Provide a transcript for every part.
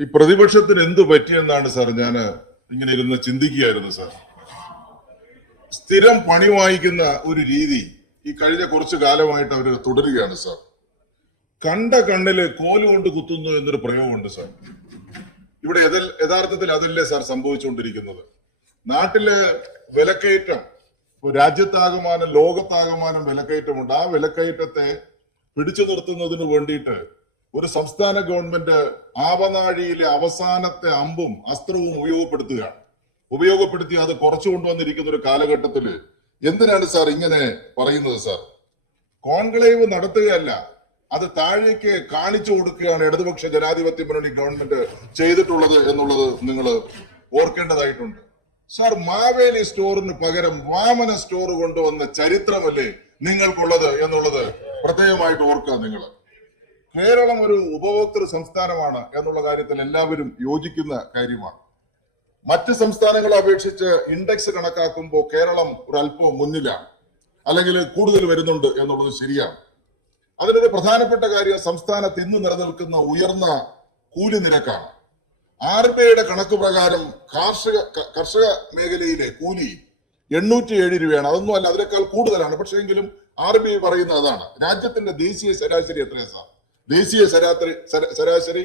ഈ പ്രതിപക്ഷത്തിന് എന്തു പറ്റിയെന്നാണ് സാർ ഞാൻ ഇങ്ങനെ ഇരുന്ന് ചിന്തിക്കുകയായിരുന്നു സാർ. സ്ഥിരം പണി വാങ്ങിക്കുന്ന ഒരു രീതി ഈ കഴിഞ്ഞ കുറച്ചു കാലമായിട്ട് അവർ തുടരുകയാണ് സാർ. കണ്ട കണ്ണില് കോലുകൊണ്ട് കുത്തുന്നു എന്നൊരു പ്രയോഗമുണ്ട് സാർ. ഇവിടെ യഥാർത്ഥത്തിൽ അതല്ലേ സാർ സംഭവിച്ചുകൊണ്ടിരിക്കുന്നത്. നാട്ടിലെ വിലക്കയറ്റം, രാജ്യത്താകമാനം ലോകത്താകമാനം വിലക്കയറ്റമുണ്ട്. ആ വിലക്കയറ്റത്തെ പിടിച്ചു നിർത്തുന്നതിന് വേണ്ടിയിട്ട് ഒരു സംസ്ഥാന ഗവൺമെന്റ് ആവനാഴിയിലെ അവസാനത്തെ അമ്പും അസ്ത്രവും ഉപയോഗപ്പെടുത്തി അത് കുറച്ചു കൊണ്ടുവന്നിരിക്കുന്ന ഒരു കാലഘട്ടത്തിൽ എന്തിനാണ് സാർ ഇങ്ങനെ പറയുന്നത് സാർ? കോൺക്ലേവ് നടത്തുകയല്ല, അത് താഴേക്ക് കാണിച്ചു കൊടുക്കുകയാണ് ഇടതുപക്ഷ ജനാധിപത്യ മുന്നണി ഗവൺമെന്റ് ചെയ്തിട്ടുള്ളത് എന്നുള്ളത് നിങ്ങൾ ഓർക്കേണ്ടതായിട്ടുണ്ട് സാർ. മാവേലി സ്റ്റോറിന് പകരം വാമന സ്റ്റോർ കൊണ്ടുവന്ന ചരിത്രമല്ലേ നിങ്ങൾക്കുള്ളത് എന്നുള്ളത് പ്രത്യേകമായിട്ട് ഓർക്കുക. നിങ്ങൾ കേരളം ഒരു ഉപഭോക്തൃ സംസ്ഥാനമാണ് എന്നുള്ള കാര്യത്തിൽ എല്ലാവരും യോജിക്കുന്ന കാര്യമാണ്. മറ്റ് സംസ്ഥാനങ്ങളെ അപേക്ഷിച്ച് ഇൻഡെക്സ് കണക്കാക്കുമ്പോൾ കേരളം ഒരു അല്പം മുന്നിലാണ്, അല്ലെങ്കിൽ കൂടുതൽ വരുന്നുണ്ട് എന്നുള്ളത് ശരിയാണ്. അതിനൊരു പ്രധാനപ്പെട്ട കാര്യം സംസ്ഥാനത്ത് ഇന്ന് നിലനിൽക്കുന്ന ഉയർന്ന കൂലി നിരക്കാണ്. RBIയുടെ കണക്ക് പ്രകാരം കർഷക മേഖലയിലെ കൂലി 807 രൂപയാണ്. അതൊന്നും അല്ല, അതിനേക്കാൾ കൂടുതലാണ്. പക്ഷേ എങ്കിലും RBI പറയുന്ന അതാണ്. രാജ്യത്തിന്റെ ദേശീയ ശരാശരി എത്രയാണ് സാർ? ദേശീയ ശരാശരി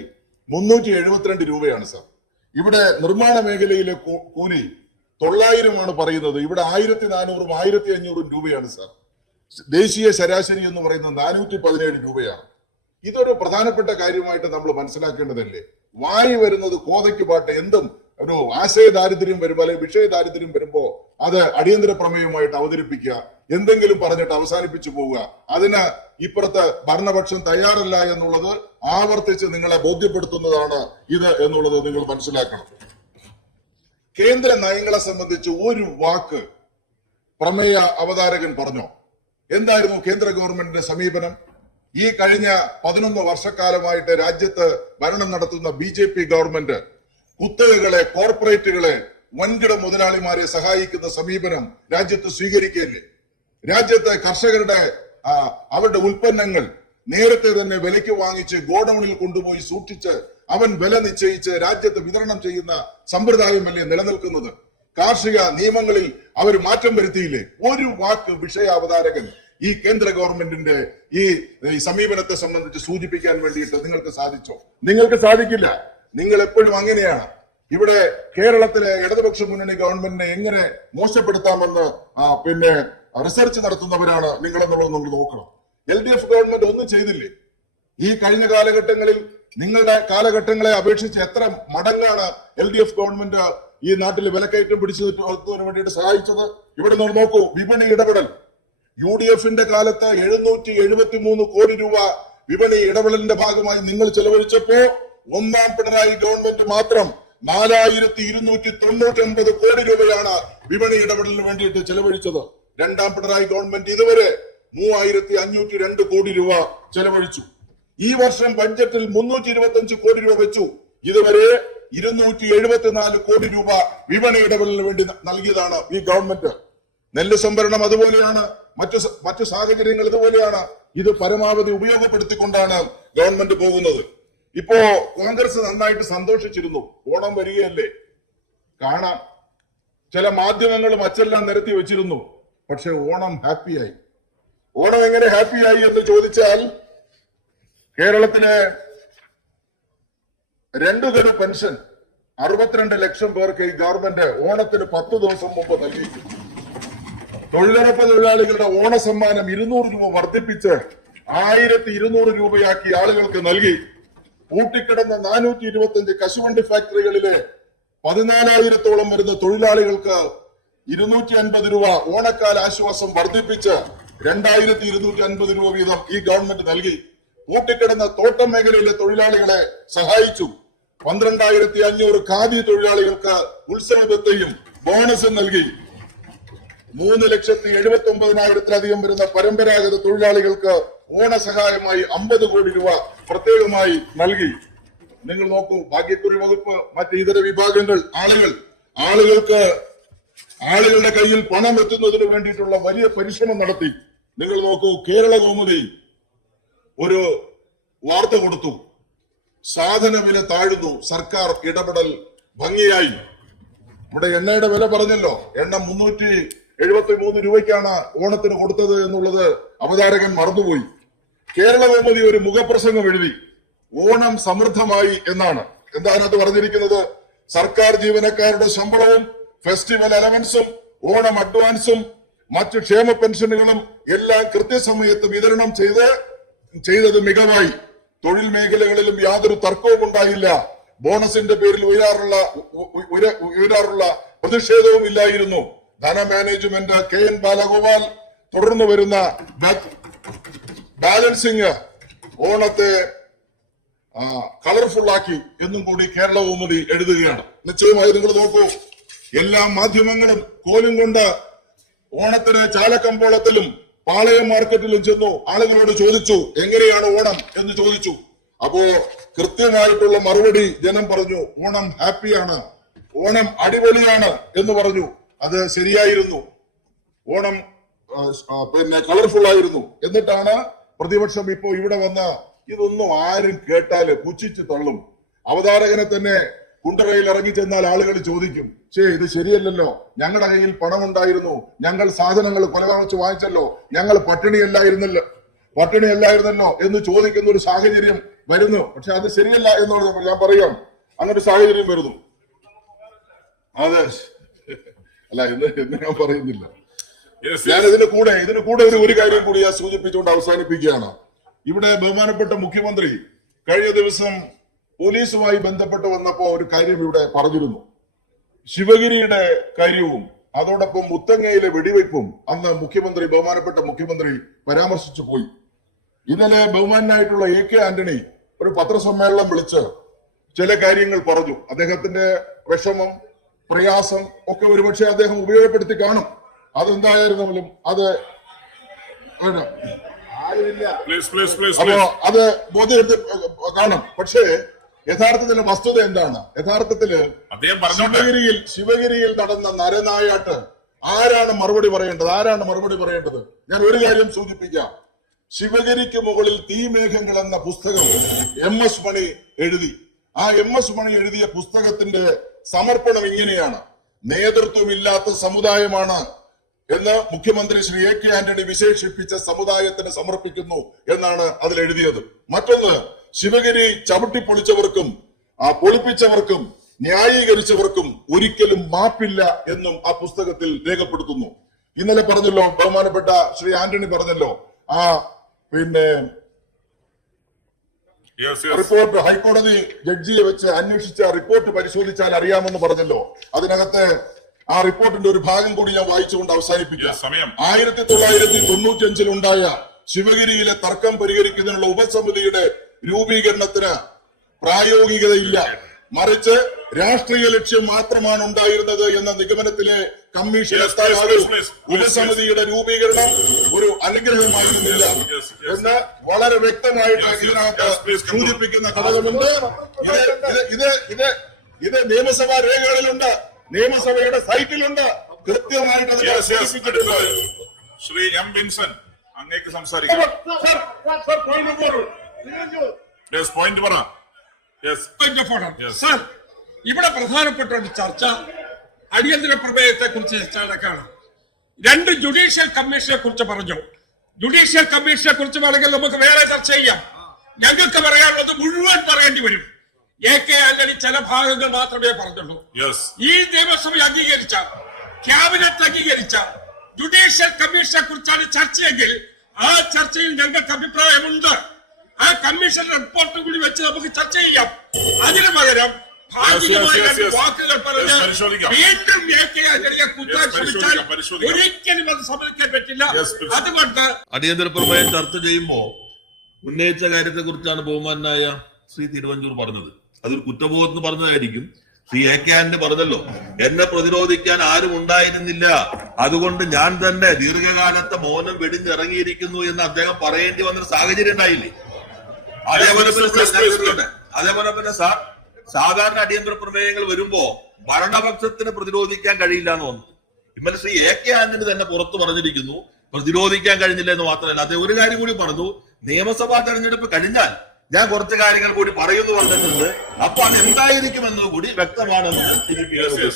372 രൂപയാണ് സാർ. ഇവിടെ നിർമ്മാണ മേഖലയിലെ കൂലി 900 പറയുന്നത്. ഇവിടെ 1400 1500 രൂപയാണ് സാർ. ദേശീയ ശരാശരി എന്ന് പറയുന്നത് 417 രൂപയാണ്. ഇതൊരു പ്രധാനപ്പെട്ട കാര്യമായിട്ട് നമ്മൾ മനസ്സിലാക്കേണ്ടതല്ലേ? വായി വരുന്നത് കോതയ്ക്ക് പാട്ട്. എന്തും ഒരു ആശയ ദാരിദ്ര്യം വരുമ്പോൾ അല്ലെങ്കിൽ വിഷയ ദാരിദ്ര്യം വരുമ്പോ അത് അടിയന്തര പ്രമേയമായിട്ട് അവതരിപ്പിക്കുക, എന്തെങ്കിലും പറഞ്ഞിട്ട് അവസാനിപ്പിച്ചു പോവുക. അതിന് ഇപ്പുറത്ത് ഭരണപക്ഷം തയ്യാറല്ല എന്നുള്ളത് ആവർത്തിച്ച് നിങ്ങളെ ബോധ്യപ്പെടുത്തുന്നതാണ് ഇത് എന്നുള്ളത് നിങ്ങൾ മനസ്സിലാക്കണം. കേന്ദ്ര നയങ്ങളെ സംബന്ധിച്ച് ഒരു വാക്ക് പ്രമേയ അവതാരകൻ പറഞ്ഞോ? എന്തായിരുന്നു കേന്ദ്ര ഗവൺമെന്റിന്റെ സമീപനം? ഈ കഴിഞ്ഞ 11 വർഷക്കാലമായിട്ട് രാജ്യത്ത് ഭരണം നടത്തുന്ന BJP ഗവൺമെന്റ് കുത്തകകളെ, കോർപ്പറേറ്റുകളെ, വൻകിട മുതലാളിമാരെ സഹായിക്കുന്ന സമീപനം രാജ്യത്ത് സ്വീകരിക്കുകയല്ലേ? രാജ്യത്തെ കർഷകരുടെ അവരുടെ ഉൽപ്പന്നങ്ങൾ നേരത്തെ തന്നെ വിലയ്ക്ക് വാങ്ങിച്ച് ഗോഡൌണിൽ കൊണ്ടുപോയി സൂക്ഷിച്ച് അവൻ വില നിശ്ചയിച്ച് രാജ്യത്ത് വിതരണം ചെയ്യുന്ന സമ്പ്രദായമല്ലേ നിലനിൽക്കുന്നത്? കാർഷിക നിയമങ്ങളിൽ അവർ മാറ്റം വരുത്തിയില്ലേ? ഒരു വാക്ക് വിഷയ അവതാരകൻ ഈ കേന്ദ്ര ഗവൺമെന്റിന്റെ ഈ സമീപനത്തെ സംബന്ധിച്ച് സൂചിപ്പിക്കാൻ വേണ്ടിയിട്ട് നിങ്ങൾക്ക് സാധിച്ചോ? നിങ്ങൾക്ക് സാധിക്കില്ല. നിങ്ങൾ എപ്പോഴും അങ്ങനെയാണ്. ഇവിടെ കേരളത്തിലെ ഇടതുപക്ഷ മുന്നണി ഗവൺമെന്റിനെ എങ്ങനെ മോശപ്പെടുത്താമെന്ന് റിസർച്ച് നടത്തുന്നവരാണ് നിങ്ങളെന്നുള്ളത് നമ്മൾ നോക്കണം. LDF ഗവൺമെന്റ് ഒന്നും ചെയ്തില്ലേ? ഈ കഴിഞ്ഞ കാലഘട്ടങ്ങളിൽ നിങ്ങളുടെ കാലഘട്ടങ്ങളെ അപേക്ഷിച്ച് എത്ര മടങ്ങാണ് LDF ഗവൺമെന്റ് ഈ നാട്ടിൽ വിലക്കയറ്റം പിടിച്ചു നിർത്തുന്നതിന് വേണ്ടിയിട്ട് സഹായിച്ചത്? ഇവിടെ നമ്മൾ നോക്കൂ, വിപണി ഇടപെടൽ. UDFന്റെ കാലത്ത് 773 കോടി രൂപ വിപണി ഇടപെടലിന്റെ ഭാഗമായി നിങ്ങൾ ചെലവഴിച്ചപ്പോ ഒന്നാം പിണറായി ഗവൺമെന്റ് മാത്രം 4299 കോടി രൂപയാണ് വിപണി ഇടപെടലിന് വേണ്ടിയിട്ട് ചെലവഴിച്ചത്. രണ്ടാം പിണറായി ഗവൺമെന്റ് ഇതുവരെ 3502 കോടി രൂപ ചെലവഴിച്ചു. ഈ വർഷം ബഡ്ജറ്റിൽ 325 കോടി രൂപ വെച്ചു. ഇതുവരെ 274 കോടി രൂപ വിപണി ഇടപെടലിന് വേണ്ടി നൽകിയതാണ് ഈ ഗവൺമെന്റ്. നെല്ല് സംഭരണം അതുപോലെയാണ്, മറ്റു സാഹചര്യങ്ങൾ ഇതുപോലെയാണ്. ഇത് പരമാവധി ഉപയോഗപ്പെടുത്തിക്കൊണ്ടാണ് ഗവൺമെന്റ് പോകുന്നത്. ഇപ്പോ കോൺഗ്രസ് നന്നായിട്ട് സന്തോഷിച്ചിരുന്നു. ഓണം വരികയല്ലേ, കാണാം. ചില മാധ്യമങ്ങളും അച്ചെല്ലാം നിരത്തി വെച്ചിരുന്നു. പക്ഷെ ഓണം ഹാപ്പിയായി. ഓണം എങ്ങനെ ഹാപ്പിയായി എന്ന് ചോദിച്ചാൽ, കേരളത്തിലെ 2 ഗഡു പെൻഷൻ 62 ലക്ഷം പേർക്ക് ഈ ഗവൺമെന്റ് ഓണത്തിന് 10 ദിവസം മുമ്പ് നൽകിയിരുന്നു. തൊഴിലുറപ്പ് തൊഴിലാളികളുടെ ഓണസമ്മാനം 200 രൂപ വർദ്ധിപ്പിച്ച് 1200 രൂപയാക്കി ആളുകൾക്ക് നൽകി. പൂട്ടിക്കിടന്ന 425 കശുവണ്ടി ഫാക്ടറികളിലെ 14,000-ഓളം വരുന്ന തൊഴിലാളികൾക്ക് 250 രൂപ ഓണക്കാല ആശ്വാസം വർദ്ധിപ്പിച്ച് 2250 രൂപ വീതം ഈ ഗവൺമെന്റ് നൽകി. പൂട്ടിക്കിടന്ന തോട്ടം മേഖലയിലെ തൊഴിലാളികളെ സഹായിച്ചു. 12,500 ഖാദി തൊഴിലാളികൾക്ക് ഉത്സവത്തെയും ബോണസും നൽകി. 3,79,000-ത്തിലധികം വരുന്ന പരമ്പരാഗത തൊഴിലാളികൾക്ക് ഓണസഹായമായി 50 കോടി രൂപ പ്രത്യേകമായി നൽകി. നിങ്ങൾ നോക്കൂ, ഭാഗ്യക്കുറി വകുപ്പ്, മറ്റ് ഇതര വിഭാഗങ്ങൾ, ആളുകളുടെ കയ്യിൽ പണം എത്തുന്നതിന് വേണ്ടിയിട്ടുള്ള വലിയ പരിശ്രമം നടത്തി. നിങ്ങൾ നോക്കൂ, കേരള കൗമുദി ഒരു വാർത്ത കൊടുത്തു. സാധന വില താഴുന്നു. സർക്കാർ ഇടപെടൽ ഭംഗിയായി. നമ്മുടെ എണ്ണയുടെ വില പറഞ്ഞല്ലോ, എണ്ണ 373 രൂപയ്ക്കാണ് ഓണത്തിന് കൊടുത്തത് എന്നുള്ളത് അവതാരകൻ മറന്നുപോയി. കേരള കൗമുദി ഒരു മുഖപ്രസംഗം എഴുതി, ഓണം സമൃദ്ധമായി എന്നാണ്. എന്താണ് അത് പറഞ്ഞിരിക്കുന്നത്? സർക്കാർ ജീവനക്കാരുടെ ശമ്പളവും ഫെസ്റ്റിവൽ അലവൻസും ഓണം അഡ്വാൻസും മറ്റു ക്ഷേമ പെൻഷനുകളും എല്ലാം കൃത്യസമയത്ത് വിതരണം ചെയ്തത് മികവായി. തൊഴിൽ മേഖലകളിലും യാതൊരു തർക്കവും ഉണ്ടായില്ല. ബോണസിന്റെ പേരിൽ ഉയരാറുള്ള പ്രതിഷേധവും ഇല്ലായിരുന്നു. ധന മാനേജ്മെന്റ് KN ബാലഗോപാൽ തുടർന്നു വരുന്ന ബാലൻസിങ് ഓണത്തെ കളർഫുൾ ആക്കി എന്നും കൂടി കേരള കൗമുദി എഴുതുകയാണ്. നിശ്ചയമായി നിങ്ങൾ നോക്കൂ, എല്ലാ മാധ്യമങ്ങളും കോലും കൊണ്ട് ഓണത്തിന് ചാലക്കമ്പോളത്തിലും പാളയം മാർക്കറ്റിലും ചെന്നു ആളുകളോട് ചോദിച്ചു, എങ്ങനെയാണ് ഓണം എന്ന് ചോദിച്ചു. അപ്പോ കൃത്യമായിട്ടുള്ള മറുപടി ജനം പറഞ്ഞു, ഓണം ഹാപ്പിയാണ്, ഓണം അടിപൊളിയാണ് എന്ന് പറഞ്ഞു. അത് ശരിയായിരുന്നു. ഓണം കളർഫുൾ ആയിരുന്നു. എന്നിട്ടാണ് പ്രതിപക്ഷം ഇപ്പോ ഇവിടെ വന്ന ഇതൊന്നും ആരും കേട്ടാല് പുച്ഛിച്ച് തള്ളും. അവതാരകനെ തന്നെ കുണ്ടറയിൽ ഇറങ്ങി ചെന്നാൽ ആളുകൾ ചോദിക്കും, ഇത് ശരിയല്ലല്ലോ, ഞങ്ങളുടെ കയ്യിൽ പണമുണ്ടായിരുന്നു, ഞങ്ങൾ സാധനങ്ങൾ കൊലവാങ്ങിച്ച് വാങ്ങിച്ചല്ലോ, ഞങ്ങൾ പട്ടിണിയല്ലായിരുന്നല്ലോ എന്ന് ചോദിക്കുന്ന ഒരു സാഹചര്യം വരുന്നു. പക്ഷെ അത് ശരിയല്ല എന്നുള്ളത് ഞാൻ പറയാം, അങ്ങനെ ഒരു സാഹചര്യം വരുന്നു. അതെ, അല്ല എന്ന് ഞാൻ പറയുന്നില്ല. ഞാൻ ഇതിന് കൂടെ ഒരു കാര്യം കൂടി ഞാൻ സൂചിപ്പിച്ചുകൊണ്ട് അവസാനിപ്പിക്കുകയാണ്. ഇവിടെ ബഹുമാനപ്പെട്ട മുഖ്യമന്ത്രി കഴിഞ്ഞ ദിവസം പോലീസുമായി ബന്ധപ്പെട്ട് വന്നപ്പോ ഒരു കാര്യം ഇവിടെ പറഞ്ഞിരുന്നു. ശിവഗിരിയുടെ കാര്യവും അതോടൊപ്പം മുത്തങ്ങയിലെ വെടിവയ്പും അന്ന് ബഹുമാനപ്പെട്ട മുഖ്യമന്ത്രി പരാമർശിച്ചു പോയി. ഇന്നലെ ബഹുമാനായിട്ടുള്ള AK ആന്റണി ഒരു പത്രസമ്മേളനം വിളിച്ച് ചില കാര്യങ്ങൾ പറഞ്ഞു. അദ്ദേഹത്തിന്റെ വിഷമം, പ്രയാസം ഒക്കെ ഒരുപക്ഷെ അദ്ദേഹം ഉപയോഗപ്പെടുത്തി കാണും. അതെന്തായിരുന്നാലും അത് അപ്പോ അത് ബോധ്യപ്പെടുത്തി കാണും. പക്ഷേ യഥാർത്ഥത്തിൽ വസ്തുത എന്താണ്? യഥാർത്ഥത്തില് ശിവഗിരിയിൽ നടന്ന നരനായാട്ട് ആരാണ് മറുപടി പറയേണ്ടത്? ഞാൻ ഒരു കാര്യം സൂചിപ്പിക്കാം. ശിവഗിരിക്ക് മുകളിൽ തീമേഘങ്ങൾ എന്ന പുസ്തകം MS മണി എഴുതി. ആ MS മണി എഴുതിയ പുസ്തകത്തിന്റെ സമർപ്പണം ഇങ്ങനെയാണ്: നേതൃത്വമില്ലാത്ത സമുദായമാണ് എന്ന് മുഖ്യമന്ത്രി ശ്രീ AK ആന്റണി വിശേഷിപ്പിച്ച സമുദായത്തിന് സമർപ്പിക്കുന്നു എന്നാണ് അതിൽ എഴുതിയത്. മറ്റൊന്ന്, ശിവഗിരി ചവിട്ടിപ്പൊളിച്ചവർക്കും പൊളിപ്പിച്ചവർക്കും ന്യായീകരിച്ചവർക്കും ഒരിക്കലും മാപ്പില്ല എന്നും ആ പുസ്തകത്തിൽ രേഖപ്പെടുത്തുന്നു. ഇന്നലെ പറഞ്ഞല്ലോ, ബഹുമാനപ്പെട്ട ശ്രീ ആന്റണി പറഞ്ഞല്ലോ, റിപ്പോർട്ട് ഹൈക്കോടതി ജഡ്ജിയെ വെച്ച് അന്വേഷിച്ച റിപ്പോർട്ട് പരിശോധിച്ചാൽ അറിയാമെന്ന് പറഞ്ഞല്ലോ. അതിനകത്ത് ആ റിപ്പോർട്ടിന്റെ ഒരു ഭാഗം കൂടി ഞാൻ വായിച്ചുകൊണ്ട് അവസാനിപ്പിക്കാം. 1995 ഉണ്ടായ ശിവഗിരിയിലെ തർക്കം പരിഹരിക്കുന്നതിനുള്ള ഉപസമിതിയുടെ രൂപീകരണത്തിന് പ്രായോഗികതയില്ല, മറിച്ച് രാഷ്ട്രീയ ലക്ഷ്യം മാത്രമാണ് ഉണ്ടായിരുന്നത് എന്ന നിഗമനത്തിലെ കമ്മീഷൻ ഉപസമിതിയുടെ രൂപീകരണം ഒരു അനുഗ്രഹമായിരുന്നില്ല എന്ന് വളരെ വ്യക്തമായിട്ട് ഇതിനകത്ത് സൂചിപ്പിക്കുന്ന ഘടകമുണ്ട്. ഇത് നിയമസഭാ രേഖകളിലുണ്ട്, നിയമസഭയുടെ സൈറ്റിലുണ്ട്, കൃത്യമായിട്ട് ശ്രീ M. വിൻസൻ അങ്ങേക്ക് സംസാരിക്കാം. ഇവിടെ പ്രധാനപ്പെട്ട ഒരു ചർച്ച അടിയന്തര പ്രമേയത്തെ കുറിച്ച് ചർച്ചയാണ്. 2 ജുഡീഷ്യൽ കമ്മീഷനെ കുറിച്ച് പറഞ്ഞു. ജുഡീഷ്യൽ കമ്മീഷനെ കുറിച്ച് വേണമെങ്കിൽ നമുക്ക് വേറെ ചർച്ച ചെയ്യാം. ഞങ്ങൾക്ക് പറയാനുള്ളത് മുഴുവൻ പറയേണ്ടി വരും. AK ആന്റണി ചില ഭാഗങ്ങൾ മാത്രമേ പറഞ്ഞുള്ളൂ. ഈ നിയമസഭ അംഗീകരിച്ച, ക്യാബിനറ്റ് അംഗീകരിച്ച ജുഡീഷ്യൽ കമ്മീഷനെ കുറിച്ചാണ് ചർച്ചയെങ്കിൽ ആ ചർച്ചയിൽ ഞങ്ങൾക്ക് അഭിപ്രായമുണ്ട്. ആ കമ്മീഷൻ റിപ്പോർട്ട് കൂടി വെച്ച് നമുക്ക് ചർച്ച ചെയ്യാം. അതിനു പകരം വാക്കുകൾ പറഞ്ഞ് വീണ്ടും AK ആന്റണിയെ കുത്താൻ ശ്രമിച്ചാൽ ഒരിക്കലും അത് സമ്മതിക്കാൻ പറ്റില്ല. അതുകൊണ്ട് അടിയന്തര പ്രമേയം ചർച്ച ചെയ്യുമ്പോ ഉന്നയിച്ച കാര്യത്തെ കുറിച്ചാണ് ബഹുമാനായ ശ്രീ തിരുവഞ്ചൂർ പറഞ്ഞത്. അതൊരു കുറ്റബോധത്തിന് പറഞ്ഞതായിരിക്കും. ശ്രീ AK ആന്റണി പറഞ്ഞല്ലോ, എന്നെ പ്രതിരോധിക്കാൻ ആരും ഉണ്ടായിരുന്നില്ല, അതുകൊണ്ട് ഞാൻ തന്നെ ദീർഘകാലത്തെ മൗനം വെടിഞ്ഞിറങ്ങിയിരിക്കുന്നു എന്ന് അദ്ദേഹം പറയേണ്ടി വന്നൊരു സാഹചര്യം ഉണ്ടായില്ലേ? അതേപോലെ പിന്നെ സാധാരണ അടിയന്തര പ്രമേയങ്ങൾ വരുമ്പോ ഭരണപക്ഷത്തിന് പ്രതിരോധിക്കാൻ കഴിയില്ല എന്ന് വന്നു. ഇന്നലെ ശ്രീ AK ആന്റണി തന്നെ പുറത്തു പറഞ്ഞിരിക്കുന്നു പ്രതിരോധിക്കാൻ കഴിഞ്ഞില്ല എന്ന് മാത്രമല്ല, അദ്ദേഹം ഒരു കാര്യം കൂടി പറഞ്ഞു, നിയമസഭാ തെരഞ്ഞെടുപ്പ് കഴിഞ്ഞാൽ ഞാൻ കുറച്ച് കാര്യങ്ങൾ കൂടി പറയുന്നു പറഞ്ഞിട്ടുണ്ട്. അപ്പൊ അത് എന്തായിരിക്കുമെന്നത് കൂടി വ്യക്തമാണെന്ന് എനിക്ക്